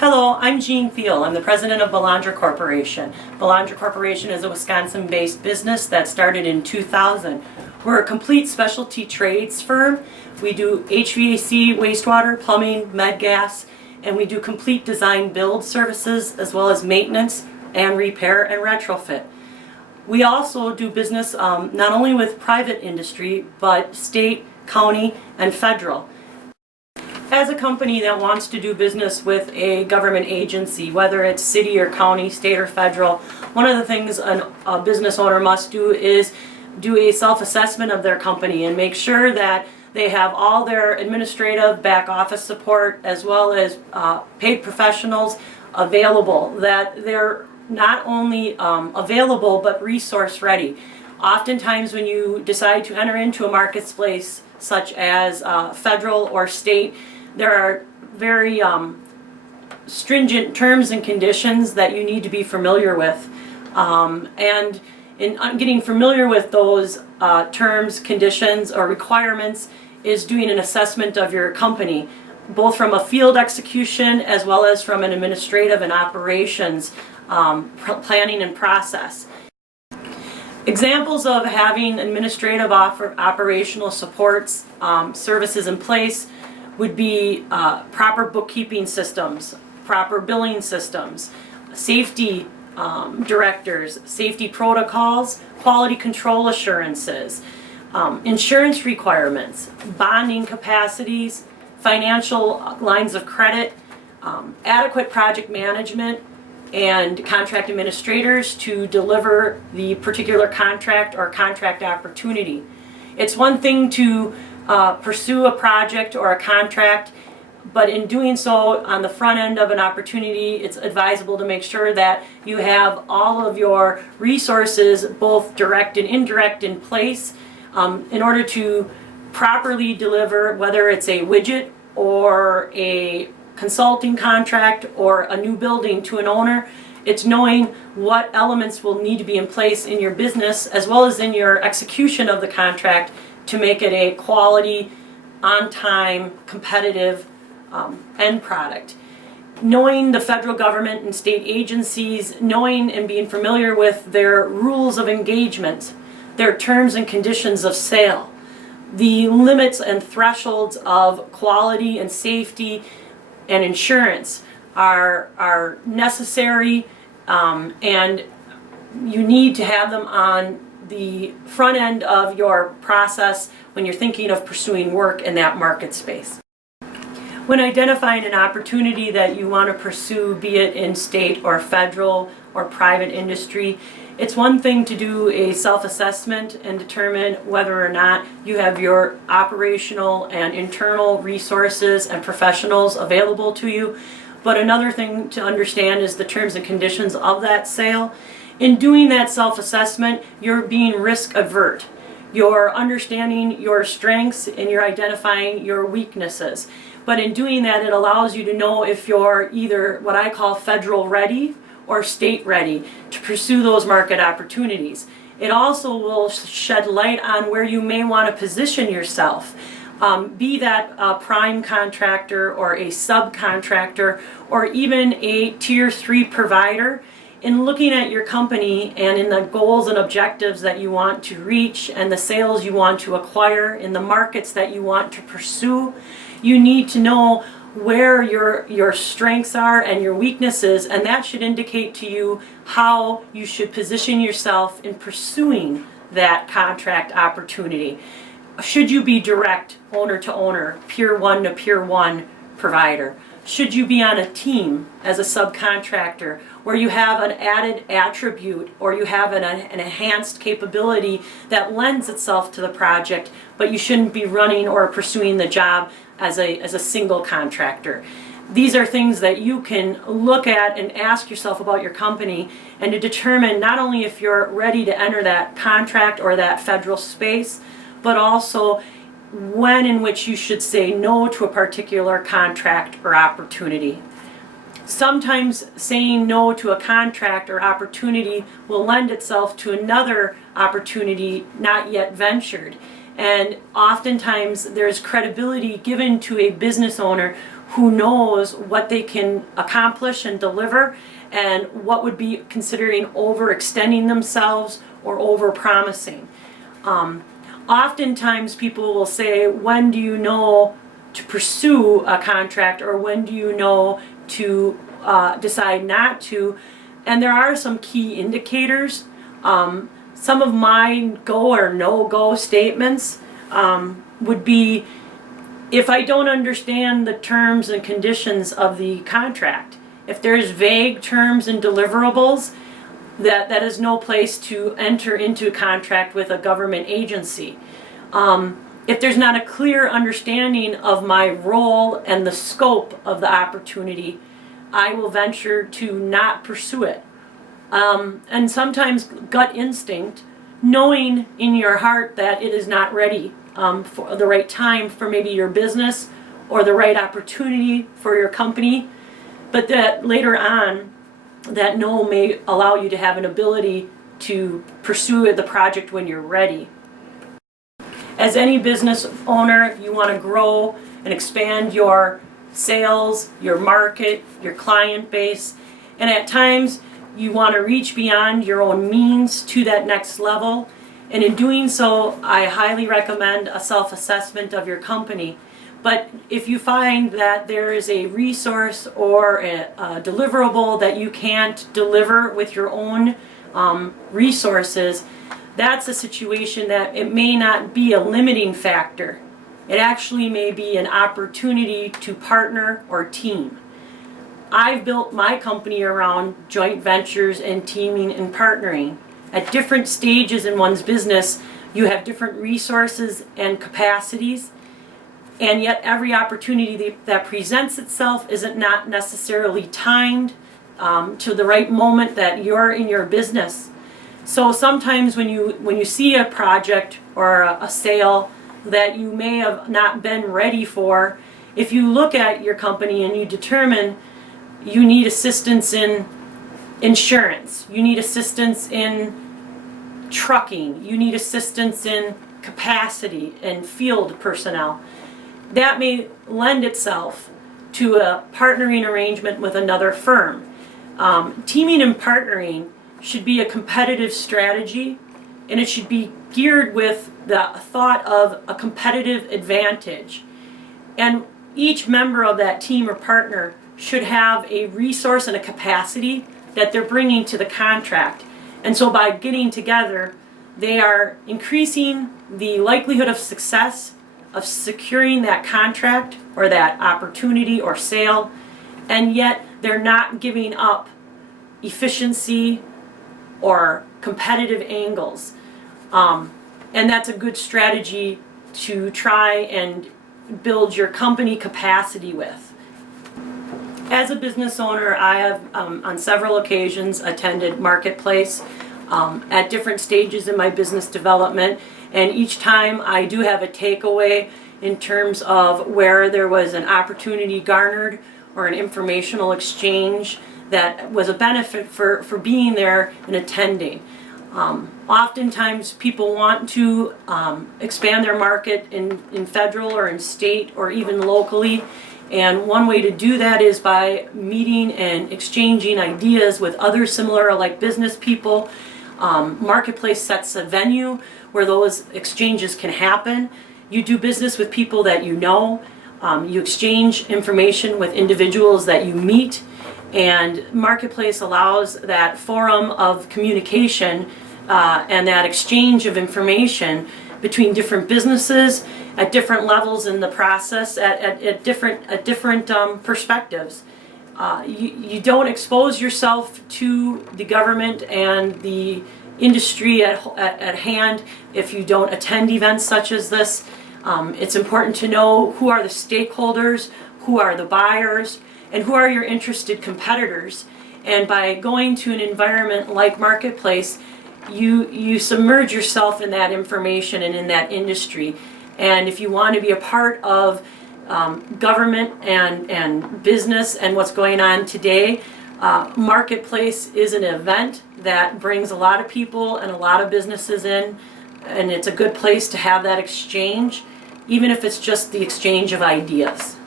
Hello, I'm Jean Thiel. I'm the president of Belanger Corporation. Belanger Corporation is a Wisconsin-based business that started in 2000. We're a complete specialty trades firm. We do HVAC, wastewater, plumbing, med gas, and we do complete design build services as well as maintenance and repair and retrofit. We also do business not only with private industry, but state, county, and federal. As a company that wants to do business with a government agency, whether it's city or county, state or federal, one of the things a business owner must do is do a self-assessment of their company and make sure that they have all their administrative back office support as well as paid professionals available, that they're not only available but resource ready. Oftentimes when you decide to enter into a marketplace such as federal or state, there are very stringent terms and conditions that you need to be familiar with. And in getting familiar with those terms, conditions, or requirements is doing an assessment of your company, both from a field execution as well as from an administrative and operations planning and process. Examples of having administrative operational supports services in place would be proper bookkeeping systems, proper billing systems, safety directors, safety protocols, quality control assurances, insurance requirements, bonding capacities, financial lines of credit, adequate project management, and contract administrators to deliver the particular contract or contract opportunity. It's one thing to pursue a project or a contract, but in doing so on the front end of an opportunity, it's advisable to make sure that you have all of your resources, both direct and indirect, in place in order to properly deliver, whether it's a widget or a consulting contract or a new building to an owner. It's knowing what elements will need to be in place in your business as well as in your execution of the contract to make it a quality, on-time, competitive end product. Knowing the federal government and state agencies, knowing and being familiar with their rules of engagement, their terms and conditions of sale, the limits and thresholds of quality and safety and insurance are necessary, and you need to have them on the front end of your process when you're thinking of pursuing work in that market space. When identifying an opportunity that you want to pursue, be it in state or federal or private industry, it's one thing to do a self-assessment and determine whether or not you have your operational and internal resources and professionals available to you, but another thing to understand is the terms and conditions of that sale. In doing that self-assessment, you're being risk avert. You're understanding your strengths and you're identifying your weaknesses. But in doing that, it allows you to know if you're either what I call federal ready or state ready to pursue those market opportunities. It also will shed light on where you may want to position yourself. Be that a prime contractor or a subcontractor or even a tier 3 provider. In looking at your company and in the goals and objectives that you want to reach and the sales you want to acquire in the markets that you want to pursue, you need to know where your strengths are and your weaknesses, and that should indicate to you how you should position yourself in pursuing that contract opportunity. Should you be direct, owner to owner, peer 1 to peer 1 provider? Should you be on a team as a subcontractor where you have an added attribute or you have an enhanced capability that lends itself to the project, but you shouldn't be running or pursuing the job as a single contractor? These are things that you can look at and ask yourself about your company and to determine not only if you're ready to enter that contract or that federal space, but also when in which you should say no to a particular contract or opportunity. Sometimes saying no to a contract or opportunity will lend itself to another opportunity not yet ventured. And oftentimes there's credibility given to a business owner who knows what they can accomplish and deliver, and what would be considering overextending themselves or over-promising. Oftentimes people will say, when do you know to pursue a contract, or when do you know to decide not to? And there are some key indicators. Some of my go or no-go statements would be, if I don't understand the terms and conditions of the contract, if there's vague terms and deliverables, that is no place to enter into a contract with a government agency. If there's not a clear understanding of my role and the scope of the opportunity, I will venture to not pursue it. And sometimes gut instinct, knowing in your heart that it is not ready for the right time for maybe your business or the right opportunity for your company, but that later on, that no may allow you to have an ability to pursue the project when you're ready. As any business owner, you want to grow and expand your sales, your market, your client base, and at times you want to reach beyond your own means to that next level. And in doing so, I highly recommend a self-assessment of your company. But if you find that there is a resource or a deliverable that you can't deliver with your own resources, that's a situation that it may not be a limiting factor. It actually may be an opportunity to partner or team. I've built my company around joint ventures and teaming and partnering. At different stages in one's business, you have different resources and capacities. And yet every opportunity that presents itself isn't not necessarily timed to the right moment that you're in your business. So sometimes when you see a project or a sale that you may have not been ready for, if you look at your company and you determine you need assistance in insurance, you need assistance in trucking, you need assistance in capacity and field personnel, that may lend itself to a partnering arrangement with another firm. Teaming and partnering should be a competitive strategy, and it should be geared with the thought of a competitive advantage. And each member of that team or partner should have a resource and a capacity that they're bringing to the contract. And so by getting together, they are increasing the likelihood of success of securing that contract or that opportunity or sale, and yet they're not giving up efficiency or competitive angles. And that's a good strategy to try and build your company capacity with. As a business owner, I have on several occasions attended Marketplace at different stages in my business development, and each time I do have a takeaway in terms of where there was an opportunity garnered or an informational exchange that was a benefit for being there and attending. Oftentimes people want to expand their market in federal or in state or even locally, and one way to do that is by meeting and exchanging ideas with other similar like business people. Marketplace sets a venue where those exchanges can happen. You do business with people that you know. You exchange information with individuals that you meet, and Marketplace allows that forum of communication and that exchange of information between different businesses at different levels in the process, at different perspectives. You don't expose yourself to the government and the industry at hand if you don't attend events such as this. It's important to know who are the stakeholders, who are the buyers, and who are your interested competitors. And by going to an environment like Marketplace, you submerge yourself in that information and in that industry. And if you want to be a part of government and business and what's going on today, Marketplace is an event that brings a lot of people and a lot of businesses in, and it's a good place to have that exchange, even if it's just the exchange of ideas.